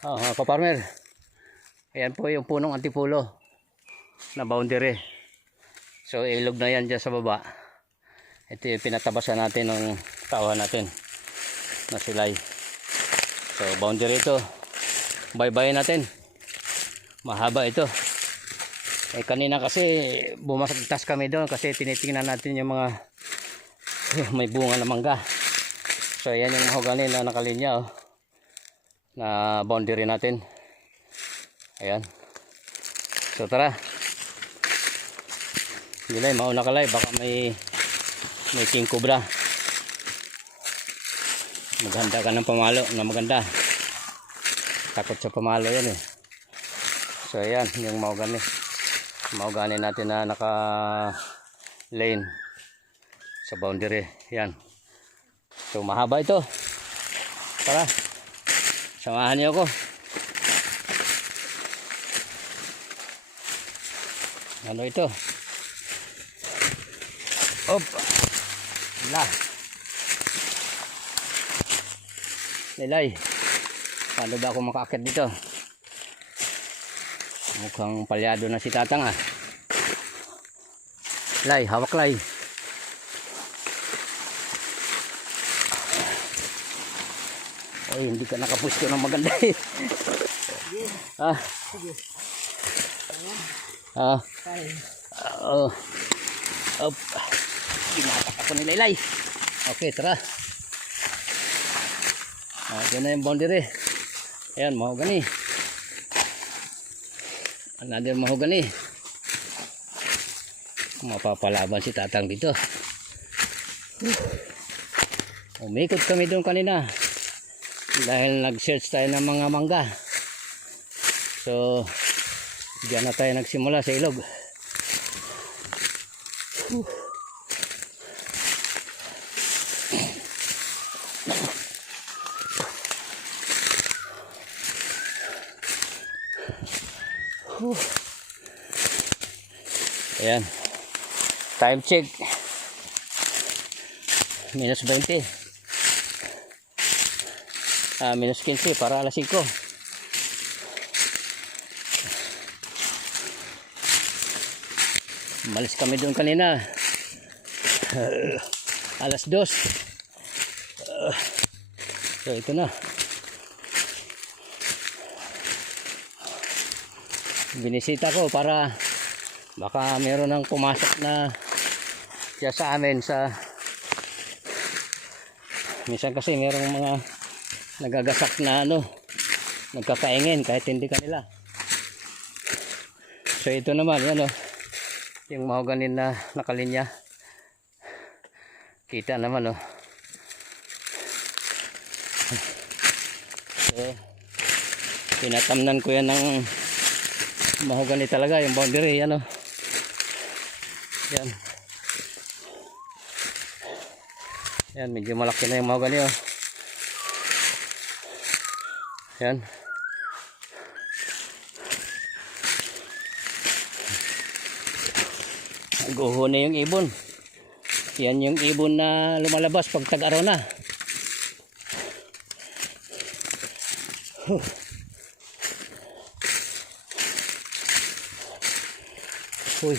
Kaparmer, ayan po yung punong antipulo na boundary. So ilog na yan dyan sa baba. Ito yung pinatabasan natin ng tawa natin na silay. So boundary ito, baybayin natin. Mahaba ito. Kanina kasi bumasagtas kami doon kasi tinitingnan natin yung mga may bunga na mangga. So ayan yung mahogani na nakalinya na boundary natin. Ayan. So tara. Gilay, mauna ka lay, baka may king cobra. Maghanda ka ng pamalo na maganda. Takot sa pamalo yan eh. So ayan, yung mahogani natin na naka lane sa boundary. Ayan. So mahaba ito. Tara. Samahan niyo ako. Ano ito? Op. La. Nilay. Paano ba ako makaakyat dito? Mukhang palyado na si Tatang ah. Lay, hawak lay. Oy, hindi ka nakapusto ng maganda eh. Sige. Op. Ginatak ako ni Laylay. Okay, tara. Diyan na yung boundary. Ayan, mahogani. Another mahogani. Mapapalaban si Tatang dito. Umikot kami doon kanina. Dahil nag-search tayo ng mga mangga. So diyan na tayo nagsimula sa ilog. Ayan. Time check. Minus 20. Minus 15 para alas 5. Malis kami doon kanina. Alas 2. So ito na. Binisita ko para baka meron nang pumasok na siya sa amin sa minsan kasi merong mga nagagasak na nagkakaingin kahit hindi kanila. So ito naman yan yung mahogani na nakalinya. Kita naman So tinatamnan ko yan ng mahogani talaga yung boundary yan yan medyo malaki na yung mahogani yan. Guho na yung ibon. Yan yung ibon na lumalabas pag tag-araw na. Uy.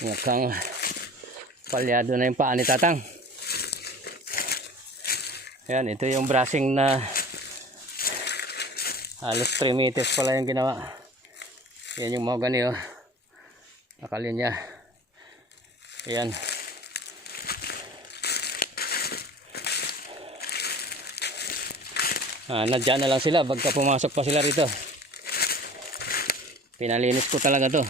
Mukhang palyado na yung paa ni Tatang. Ayan, ito yung brushing na halos 3 meters pala yung ginawa. Yan yung mahogani nakalinya. Ayan. Nandiyan na lang sila pagka pumasok pa sila rito. Pinalinis ko talaga to.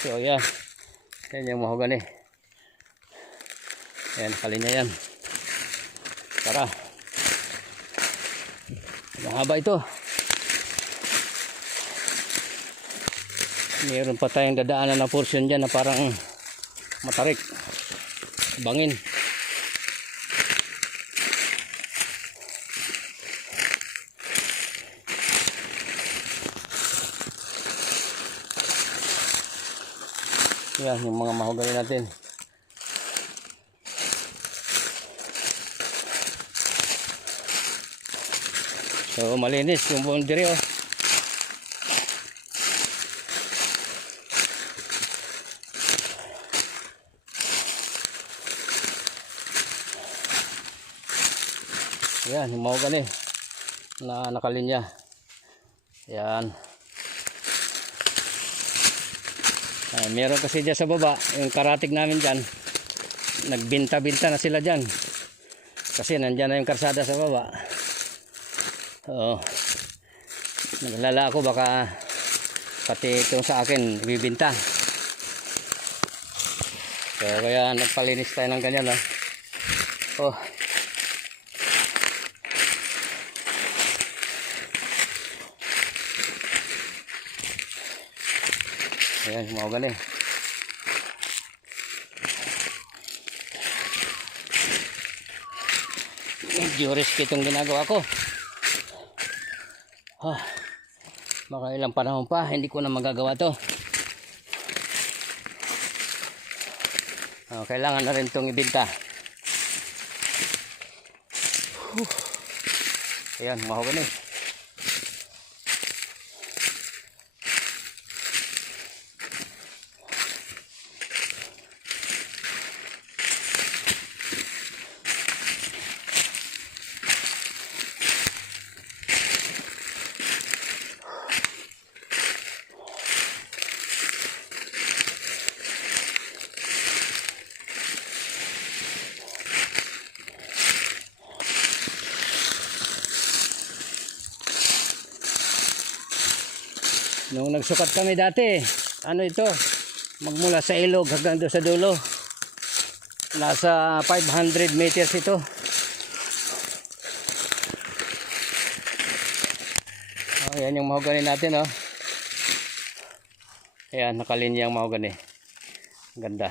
So yan. Yan yung mahogani. Ayan, kalinya yan. Tara. Mahaba ito. Meron pa tayong dadaanan na portion dyan na parang matarik. Bangin. Yan, yung mga mahogany natin. So, malinis yung boundary, oh. Yan, yung mahogany na nakalinya. Yan. Meron kasi dyan sa baba, yung karatig namin dyan, nagbinta-binta na sila dyan. Kasi nandyan na yung karsada sa baba. Oo. Naglala ako baka pati itong sa akin bibinta. So kaya nagpalinis tayo ng ganyan, oh. Ayan, mahogany. Medyo risky itong ginagawa ko. Baka ilang panahon pa hindi ko na magagawa to. Kailangan na rin itong ibinta. Ayan, mahogany. Nung nagsukat kami dati, ano ito, magmula sa ilog hanggang doon sa dulo, nasa 500 meters ito. Ayan yung mahogany natin, oh. Ayan, nakalinya yung mahogany. Ganda.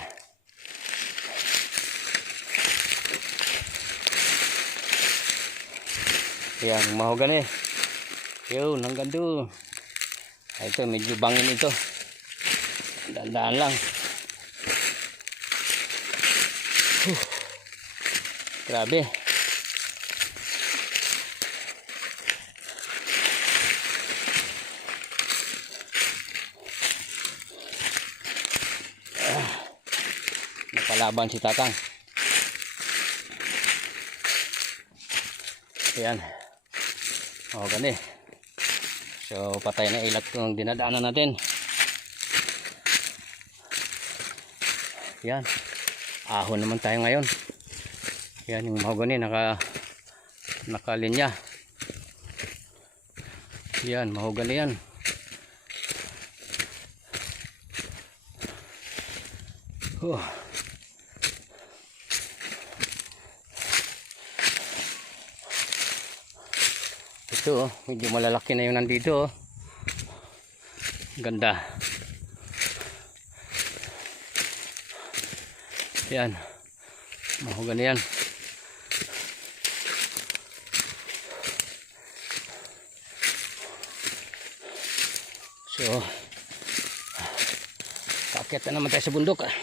Ayan, yung mahogany. Yun, hanggang doon. Ito, medyo bangin ito. Dandaan lang. Grabe. Napalaban si Tatang. Ayan. O, gani. So, patay na ilat kung dinadaanan natin. Yan. Ahon naman tayo ngayon. Yan yung mahogany, nakalinya. Yan, mahogany yan. Ito, medyo malalaki na yung nandito, oh. Ganda. Yan, mahogany yan. So, paakyat na naman tayo sa bundok, ah.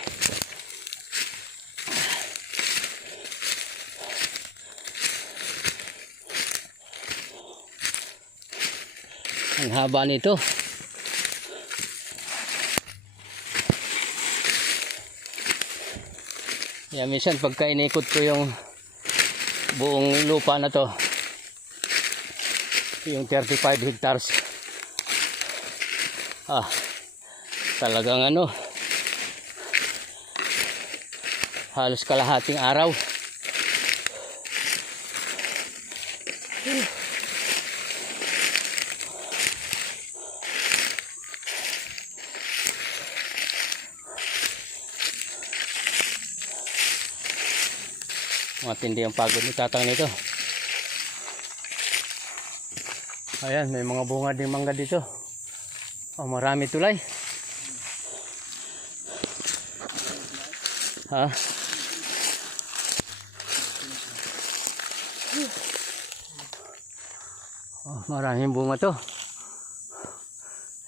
Ang haba nito. Yan, minsan pagka inikot ko yung buong lupa na to, yung 35 hectares, talagang ano, halos kalahating araw. Matindi ang pagod ni Tatang nito. Ayan, may mga bunga din mangga dito. Oh, marami tulay. Ha? Oh, maraming bunga to.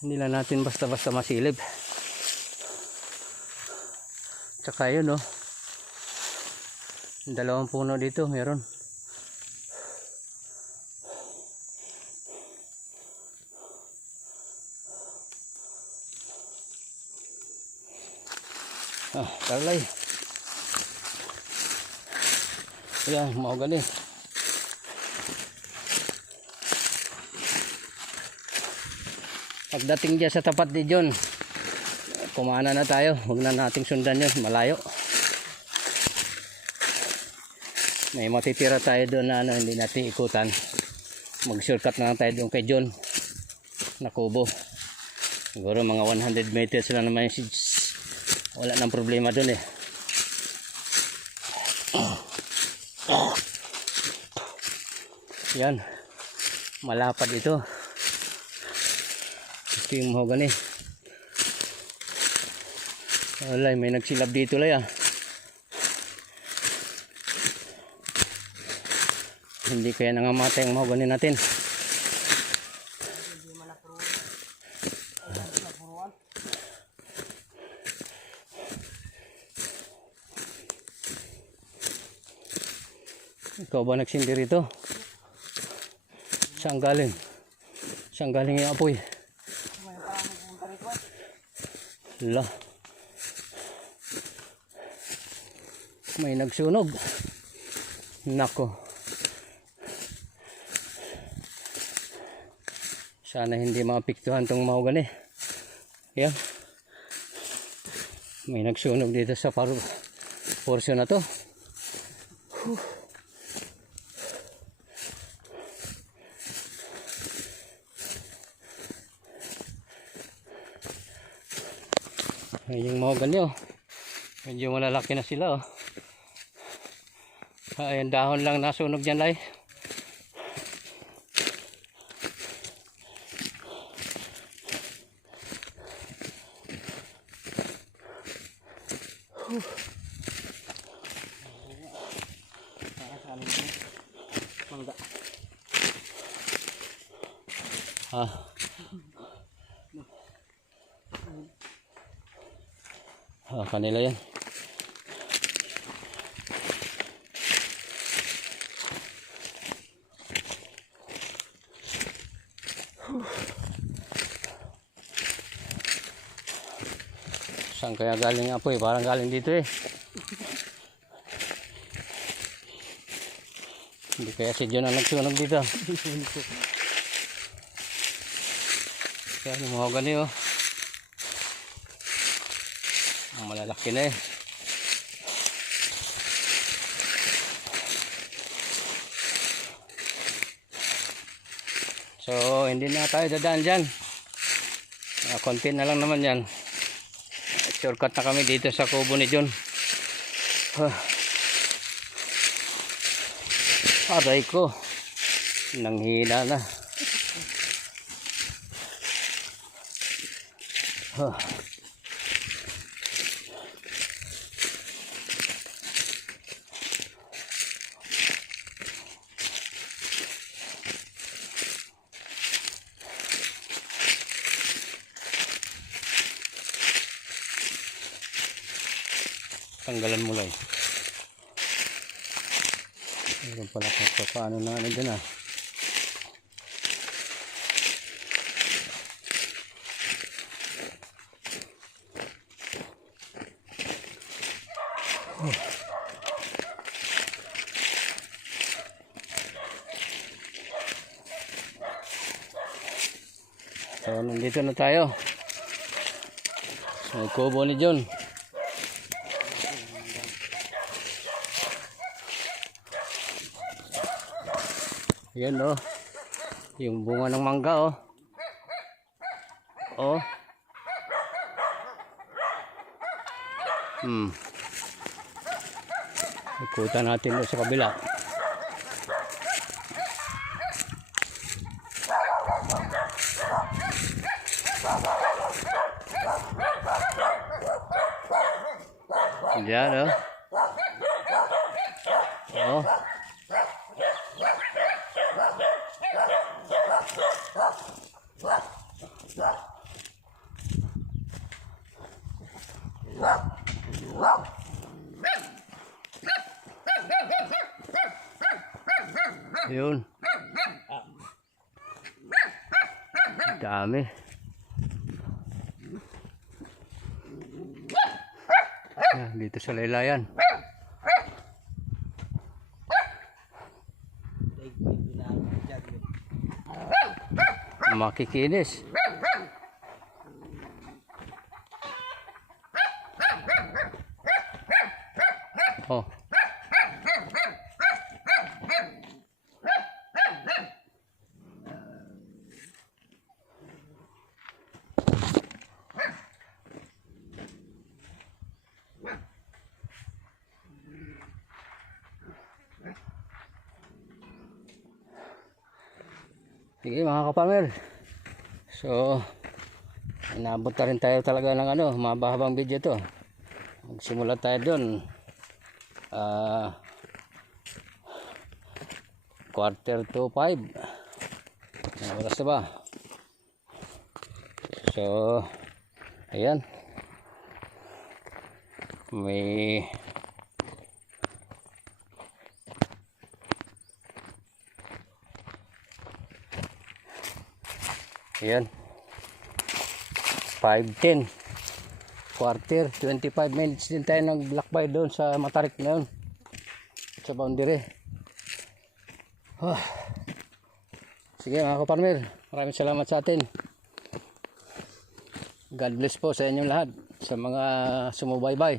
Hindi lang natin basta-basta masilip. Tsaka yun oh. Dalawang puno dito meron. Karlay. Ayan, mahogani. Pagdating dyan sa tapat ni John, kumana na tayo. Huwag na nating sundan yun, malayo. May matitira tayo doon na hindi natin ikutan. Mag-shortcut na lang tayo doon kay John na kubo. Siguro mga 100 meters lang naman yung wala nang problema doon eh. Yan, malapad ito. Ito yung mahogani. Wala, may nagsilab dito lang ah. Hindi kaya nangamatay ang mahogani natin. Ikaw ba nagsindi rito? Saan galing? Saan galing yung apoy? Hala. May nagsunog. Nako. Sana hindi maapektuhan tong mahogani. Yan. May nagsunog dito sa portion na to. Yung mahogani oh. Medyo malalaki na sila oh. Ayan, dahon lang nasunog dyan lai. Kanila yan. Saan kaya galing apoy? Parang galing dito eh. Hindi kaya si John ang nagsunog dito. Kaya yung mahogani oh. Malalaki na eh. So hindi na tayo dadaan dyan. Konti na lang naman yan. Shortcut na kami dito sa kubo ni John. Aray ko, nanghina na. Tanggalan mo lang. Meron pala kung paano na ano dyan ah. So nandito na tayo. May kubo ni John. Yan oh. Yung bunga ng mangga oh. Oh. Ikutan natin sa kabila. Diyan oh. Oh. Wow. Yun. Dami. Dito sa laylayan. Makikinis. Oh. Sige mga kapamer. So, inabot na rin tayo talaga ng ano, mabahabang video to. Magsimula tayo dun. 4:45. Ang oras na ba? So, ayan. May ayan 5:10 quarter 25 minutes din tayo naglakbay doon sa Matarik na yun sa boundary. Sige mga kaparmer, maraming salamat sa atin. God bless po sa inyong lahat, sa mga sumubaybay.